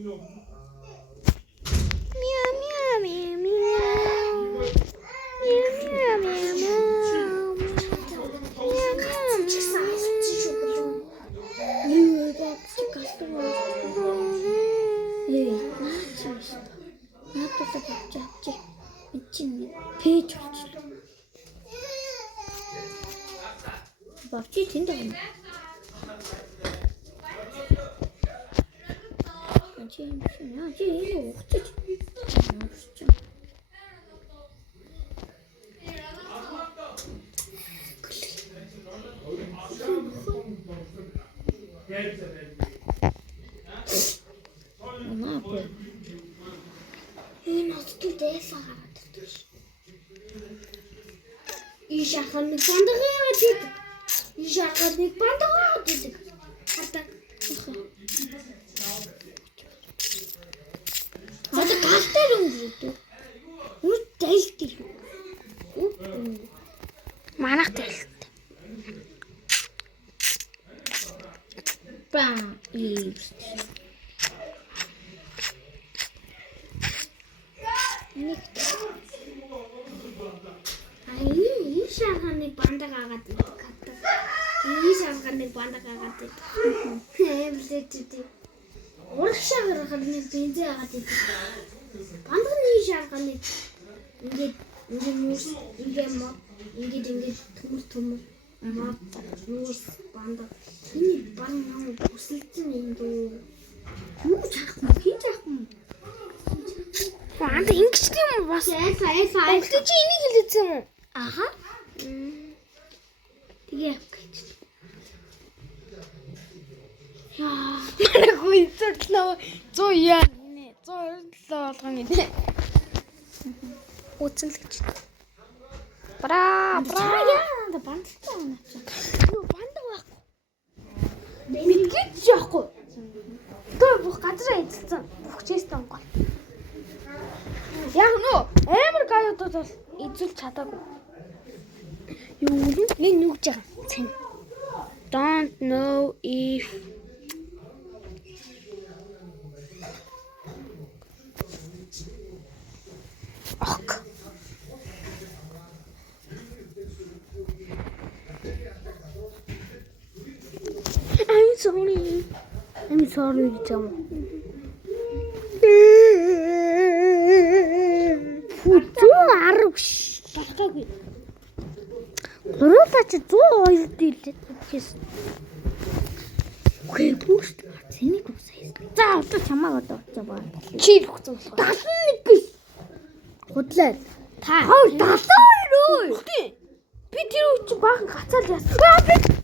Мяу мяу мяу мяу. Мяу мяу мяу мяу. Мяу мяу. Юу бачи кастомер. Наач. Наатуулаа бачаач. Эцэн пэйж болчихлоо. Бачи тэнд байна. Чи энэ ухчих. Энэ хотод дэфагаад дэж. Ишахад нэг бандагаа дэж. Ишахад нэг бандагаа дэж. Хата. Одоо галтаар өнгөрөөд. Юу дэлт юу? Манах дэлт. Ба ивс. Нэг ишахад нэг бандагаа дэж. Ишахад нэг бандагаа дэж. Блэт. Урагшаа гаргахад нэг бензин агаад идэв. Бандганы шарганы ингээд мөс ингээд төмөр мод мөс банда. Энэ бан нам бүсэлцэн юм дөө. Юу чаахгүй хий чаахгүй. Банда ингэж юм бас. Альфа. Чи энийг хэлээсэн юм уу? Аха. Тэгээ авчих. Манай хүү зөвлөө 100 яа нэ 127 болгоно нэ. Үцэнлэгч. Бра яа бандтай байна. Юу банда байхгүй. Мэдгийч яахгүй. Төө бүх газар эзэлсэн. Бүх честэн гол. Яг нөө амар гайдууд бол эзэлж чадаагүй. Юу энэ нүгж байгаа. Цэн. Don't know if ок. I'm sorry, Jam. Футуу арвш. Багтаагүй. Гурлаач 102 дийлээ. Үгүй бүүст. Цэнийг үсээс. За одоо чамаа одоо уцаа баа. Чи л хуцаа болох. 71 биш. Худлаа. Та 72 өө. Би тэр үчи баахан гацаал яасан.